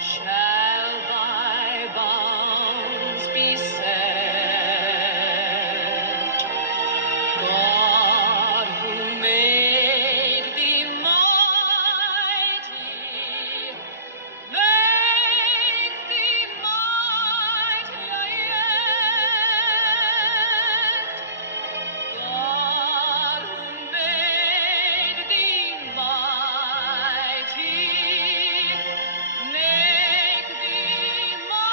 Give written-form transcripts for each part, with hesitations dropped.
Shall thy bounds be set? God who made thee mighty, make thee mightier yet. God who made thee mighty, make thee mightier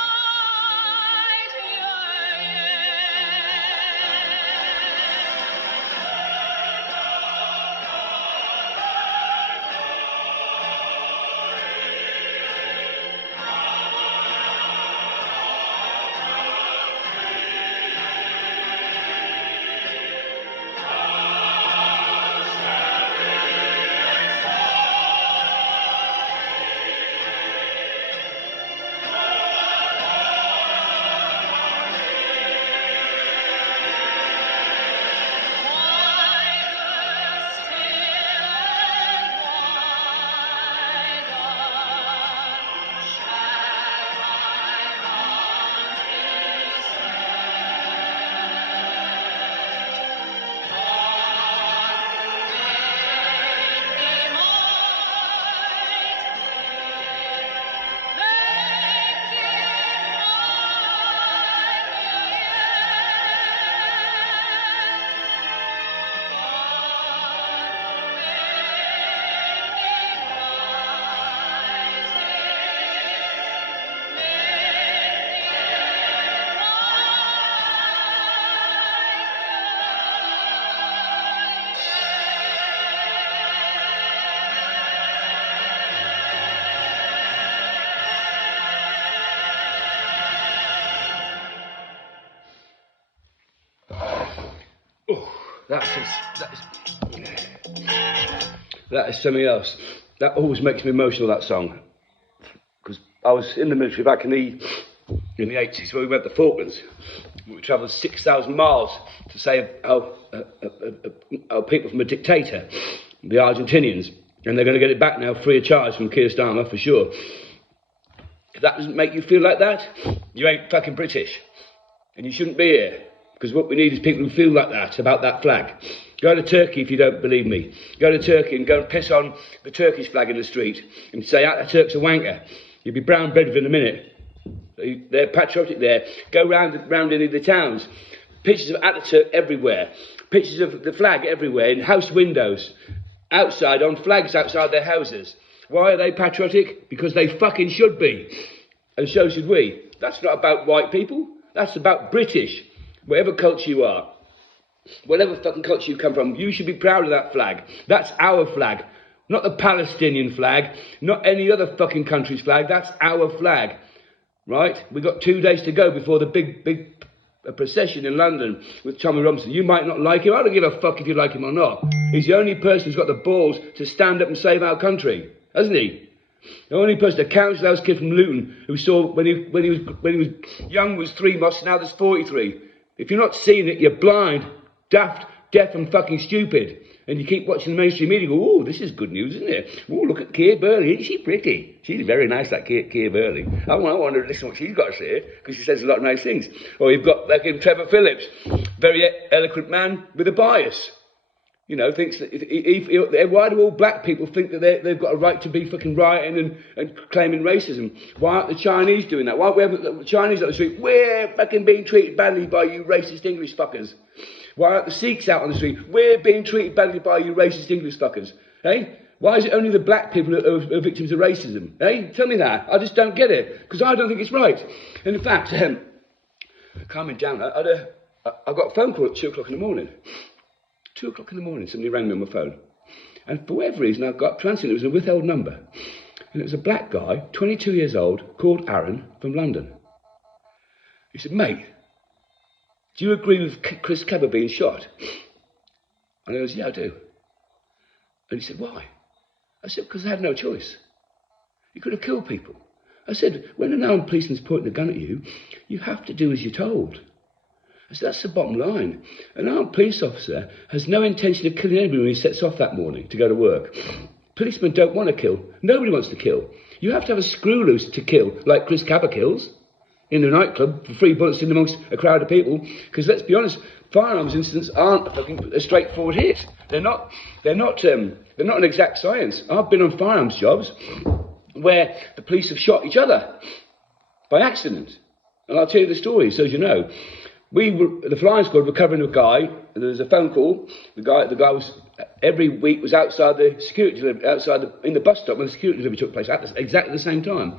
That is something else. That always makes me emotional, that song. Because I was in the military back in the 80s when we went to Falklands. We travelled 6,000 miles to save our people from a dictator, the Argentinians. And they're going to get it back now free of charge from Keir Starmer, for sure. If that doesn't make you feel like that, you ain't fucking British. And you shouldn't be here. Because what we need is people who feel like that, about that flag. Go to Turkey if you don't believe me. Go to Turkey and go and piss on the Turkish flag in the street and say, Ataturk's a wanker. You'll be brown bread within a minute. They're patriotic there. Go round any of the towns. Pictures of Ataturk everywhere. Pictures of the flag everywhere, in house windows. Outside, on flags outside their houses. Why are they patriotic? Because they fucking should be. And so should we. That's not about white people. That's about British. Whatever culture you are. Whatever fucking culture you come from, you should be proud of that flag. That's our flag. Not the Palestinian flag. Not any other fucking country's flag. That's our flag. Right? We've got 2 days to go before the big procession in London with Tommy Robinson. You might not like him. I don't give a fuck if you like him or not. He's the only person who's got the balls to stand up and save our country. Hasn't he? The only person, the council house kid from Luton, who saw when he was young was 3 months, now there's 43. If you're not seeing it, you're blind, daft, deaf and fucking stupid. And you keep watching the mainstream media and go, oh, this is good news, isn't it? Oh, look at Keir Burley, isn't she pretty? She's very nice, that Keir Burley. I want to listen to what she's got to say, because she says a lot of nice things. Or you've got, like, Trevor Phillips, very eloquent man with a bias. You know, thinks that why do all black people think that they've got a right to be fucking rioting and claiming racism? Why aren't the Chinese doing that? Why haven't the Chinese on the street? We're fucking being treated badly by you racist English fuckers. Why aren't the Sikhs out on the street? We're being treated badly by you racist English fuckers. Hey? Why is it only the black people who are victims of racism? Hey? Tell me that. I just don't get it. Because I don't think it's right. And in fact, calming down, I got a phone call at 2 o'clock in the morning. 2 o'clock in the morning, somebody rang me on my phone. And for whatever reason, I got transferred. It was a withheld number. And it was a black guy, 22 years old, called Aaron from London. He said, mate, do you agree with Chris Kebber being shot? And I goes, yeah, I do. And he said, why? I said, because I had no choice. You could have killed people. I said, when an armed policeman's pointing a gun at you, you have to do as you're told. I said, that's the bottom line. An armed police officer has no intention of killing anybody when he sets off that morning to go to work. Policemen don't want to kill. Nobody wants to kill. You have to have a screw loose to kill, like Chris Cabba kills in a nightclub for 3 bullets in amongst a crowd of people. Because let's be honest, firearms incidents aren't a straightforward hit. They're not an exact science. I've been on firearms jobs where the police have shot each other by accident. And I'll tell you the story, so as you know. The flying squad were covering a guy. There was a phone call. The guy was every week was outside the security delivery, in the bus stop when the security delivery took place at exactly the same time.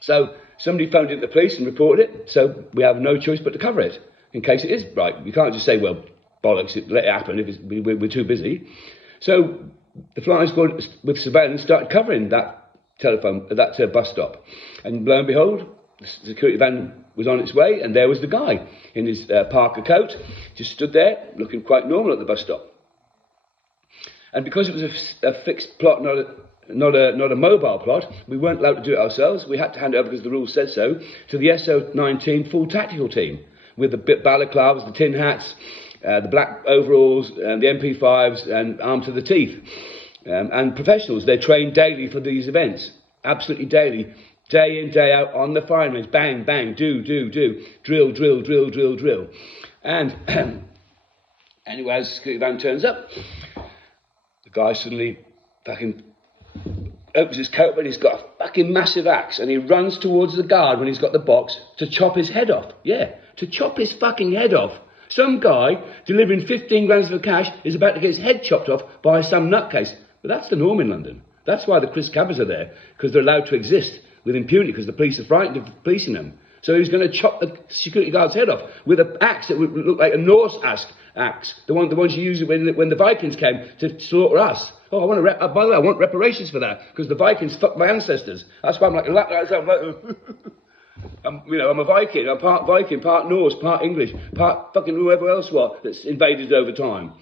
So somebody phoned in the police and reported it. So we have no choice but to cover it in case it is right. We can't just say, well, bollocks, let it happen if we're too busy. So the flying squad with surveillance started covering that bus stop, and lo and behold, the security van was on its way, and there was the guy in his Parker coat, just stood there, looking quite normal at the bus stop. And because it was a fixed plot, not a mobile plot, we weren't allowed to do it ourselves. We had to hand it over, because the rules said so, to the SO19 full tactical team, with the balaclavas, the tin hats, the black overalls, and the MP5s, and armed to the teeth. And professionals, they're trained daily for these events, absolutely daily. Day in, day out, on the firing range, bang, bang, do, drill. And anyway, as the security van turns up, the guy suddenly fucking opens his coat, but he's got a fucking massive axe, and he runs towards the guard when he's got the box to chop his head off. Yeah, to chop his fucking head off. Some guy delivering 15 grams of cash is about to get his head chopped off by some nutcase. But that's the norm in London. That's why the Chris Cabbas are there, because they're allowed to exist with impunity, because the police are frightened of policing them. So he's going to chop the security guard's head off with an axe that would look like a Norse axe, the ones you used when the Vikings came to slaughter us. Oh, I want by the way, I want reparations for that, because the Vikings fucked my ancestors. That's why I'm like I'm a Viking. I'm part Viking, part Norse, part English, part fucking whoever else that's invaded over time.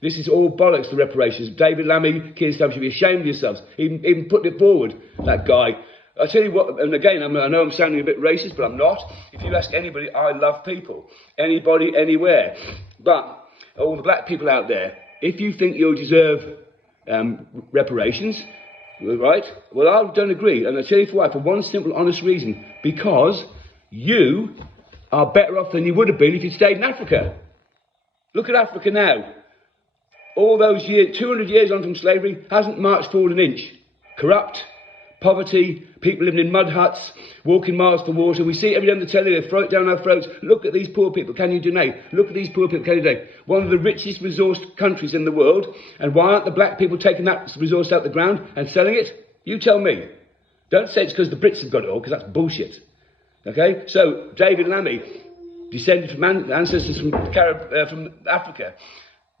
This is all bollocks, the reparations. David Lammy, Keir Starmer should be ashamed of yourselves. Even put it forward, that guy. I tell you what, and again, I know I'm sounding a bit racist, but I'm not. If you ask anybody, I love people. Anybody, anywhere. But all the black people out there, if you think you deserve reparations, right? Well, I don't agree. And I'll tell you for why. For one simple, honest reason. Because you are better off than you would have been if you'd stayed in Africa. Look at Africa now. All those years, 200 years on from slavery, hasn't marched forward an inch. Corrupt, poverty, people living in mud huts, walking miles for water. We see it every day on the telly, they throw it down our throats. Look at these poor people, can you donate? Look at these poor people, can you donate? One of the richest resourced countries in the world, and why aren't the black people taking that resource out the ground and selling it? You tell me. Don't say it's because the Brits have got it all, because that's bullshit. Okay? So, David Lammy, descended from ancestors from Africa.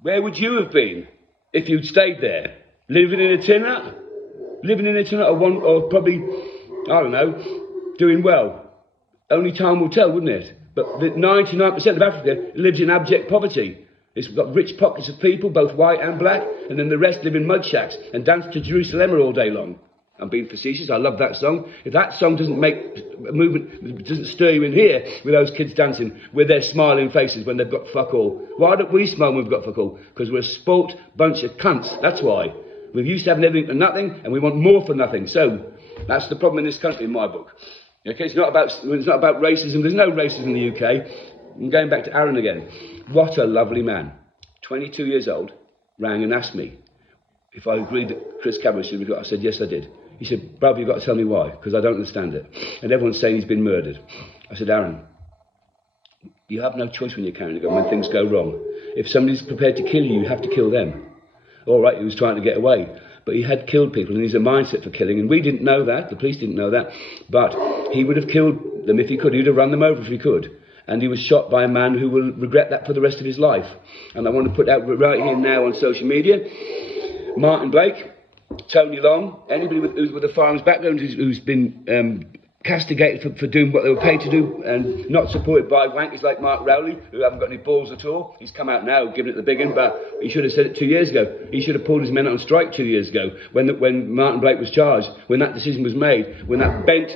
Where would you have been if you'd stayed there? Living in a tin hut? Living in a tin hut, or probably, I don't know, doing well. Only time will tell, wouldn't it? But 99% of Africa lives in abject poverty. It's got rich pockets of people, both white and black, and then the rest live in mud shacks and dance to Jerusalem all day long. I'm being facetious, I love that song. If that song doesn't make a movement, doesn't stir you in here with those kids dancing with their smiling faces when they've got fuck all. Why don't we smile when we've got fuck all? Because we're a spoilt bunch of cunts, that's why. We're used to having everything for nothing, and we want more for nothing. So, that's the problem in this country, in my book. Okay, it's not about racism. There's no racism in the UK. I'm going back to Aaron again. What a lovely man. 22 years old, rang and asked me if I agreed that Chris Cabba should be got. I said, yes, I did. He said, brother, you've got to tell me why, because I don't understand it. And everyone's saying he's been murdered. I said, Aaron, you have no choice when you're carrying a gun, when things go wrong. If somebody's prepared to kill you, you have to kill them. All right, he was trying to get away, but he had killed people, and he's a mindset for killing, and we didn't know that, the police didn't know that, but he would have killed them if he could. He would have run them over if he could. And he was shot by a man who will regret that for the rest of his life. And I want to put that right here now on social media. Martin Blake, Tony Long, anybody who's with a firearms background who's been castigated for doing what they were paid to do and not supported by wankers like Mark Rowley, who haven't got any balls at all. He's come out now giving it the big one, but he should have said it 2 years ago. He should have pulled his men out on strike 2 years ago when Martin Blake was charged, when that decision was made, when that bent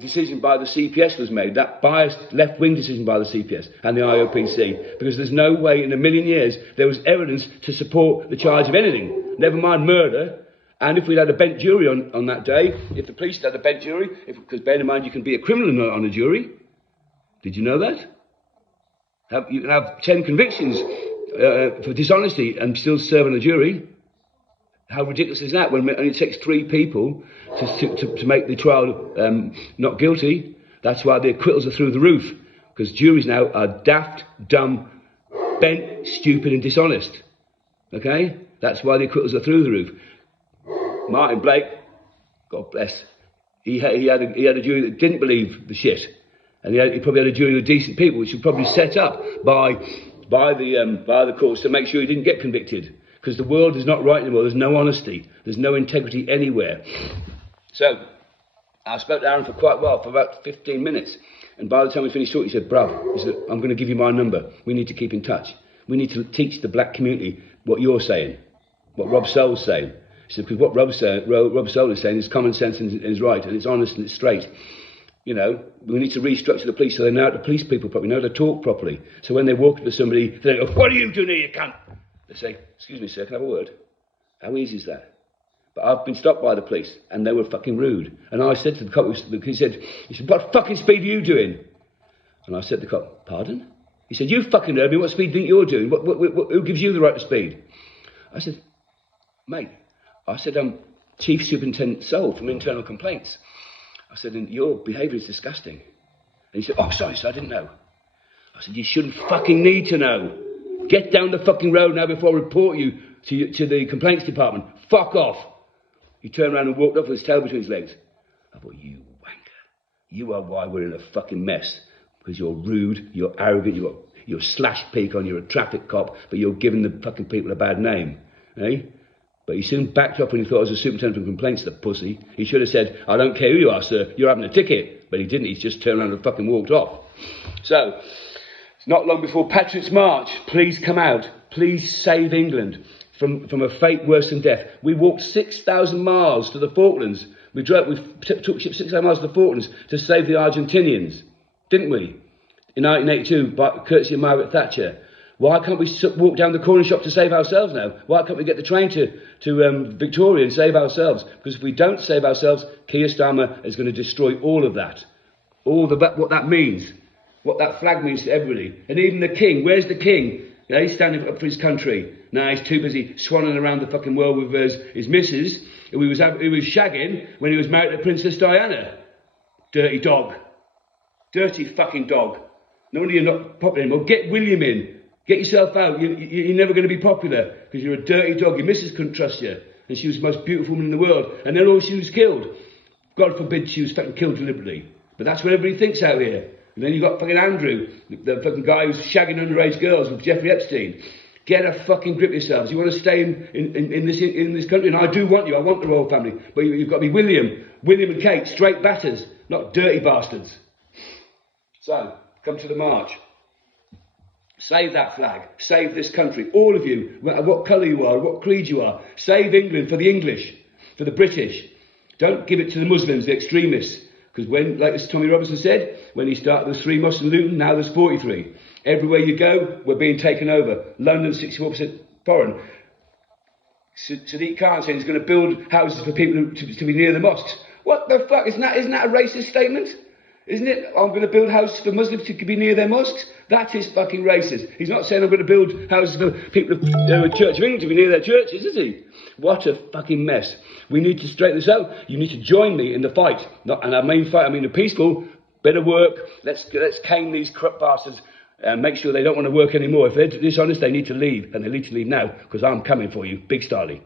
decision by the CPS was made, that biased left-wing decision by the CPS and the IOPC, because there's no way in a million years there was evidence to support the charge of anything, never mind murder. And if we'd had a bent jury on that day, if the police had a bent jury, because bear in mind you can be a criminal on a jury. Did you know that? You can have 10 convictions for dishonesty and still serve on a jury. How ridiculous is that when it only takes 3 people to make the trial not guilty? That's why the acquittals are through the roof. Because juries now are daft, dumb, bent, stupid and dishonest. Okay? That's why the acquittals are through the roof. Martin Blake, God bless, he had a jury that didn't believe the shit. And he probably had a jury of decent people, which was probably set up by the courts to make sure he didn't get convicted. Because the world is not right anymore. There's no honesty. There's no integrity anywhere. So, I spoke to Aaron for quite a while, for about 15 minutes. And by the time we finished talking, he said, bruv, I'm going to give you my number. We need to keep in touch. We need to teach the black community what you're saying, what Rob Soul's saying. He said, because what Rob Soul is saying is common sense and is right, and it's honest and it's straight. You know, we need to restructure the police so they know how to police people properly, know how to talk properly. So when they walk up to somebody, they go, what are you doing here, you cunt? They say, excuse me, sir, can I have a word? How easy is that? But I've been stopped by the police, and they were fucking rude. And I said to the cop, he said, what fucking speed are you doing? And I said to the cop, pardon? He said, you fucking heard me, what speed do you think you're doing? Who gives you the right to speed? I said, mate, I'm Chief Superintendent Soul from Internal Complaints. I said, and your behaviour is disgusting. And he said, oh, sorry, sir, I didn't know. I said, you shouldn't fucking need to know. Get down the fucking road now before I report you to the complaints department. Fuck off. He turned around and walked off with his tail between his legs. I thought, you wanker. You are why we're in a fucking mess. Because you're rude, you're arrogant, you're slash peak you're a traffic cop, but you're giving the fucking people a bad name. Eh? But he soon backed up when he thought I was a superintendent of complaints, the pussy. He should have said, I don't care who you are, sir, you're having a ticket. But he didn't, he just turned around and fucking walked off. So, it's not long before Patrick's March. Please come out. Please save England from a fate worse than death. We walked 6,000 miles to the Falklands. We took ships 6,000 miles to the Falklands to save the Argentinians, didn't we? In 1982, by courtesy of Margaret Thatcher. Why can't we walk down the corner shop to save ourselves now? Why can't we get the train to Victoria and save ourselves? Because if we don't save ourselves, Keir Starmer is going to destroy all of that. What that means. What that flag means to everybody. And even the king. Where's the king? Yeah, he's standing up for his country. Now he's too busy swanning around the fucking world with his missus, who he was shagging when he was married to Princess Diana. Dirty dog. Dirty fucking dog. No wonder you're not popular anymore. Get William in. Get yourself out. You're never going to be popular because you're a dirty dog. Your missus couldn't trust you. And she was the most beautiful woman in the world. And then she was killed. God forbid she was fucking killed deliberately. But that's what everybody thinks out here. And then you've got fucking Andrew, the fucking guy who's shagging underage girls with Jeffrey Epstein. Get a fucking grip yourselves. You want to stay in this country, and I do want you. I want the royal family. But you've got to be William and Kate, straight batters, not dirty bastards. So, come to the march. Save that flag. Save this country. All of you, what colour you are, what creed you are. Save England for the English, for the British. Don't give it to the Muslims, the extremists. Because when, like as Tommy Robinson said, when he started, there was 3 mosques in Luton, now there's 43. Everywhere you go, we're being taken over. London, 64% foreign. Sadiq Khan saying he's going to build houses for people to be near the mosques. What the fuck? Isn't that a racist statement? Isn't it? I'm going to build houses for Muslims to be near their mosques? That is fucking racist. He's not saying I'm going to build houses for people of Church of England to be near their churches, is he? What a fucking mess. We need to straighten this out. You need to join me in the fight. And I mean fight, I mean a peaceful, better work. Let's cane these corrupt bastards and make sure they don't want to work anymore. If they're dishonest, they need to leave. And they need to leave now, because I'm coming for you. Big Starly.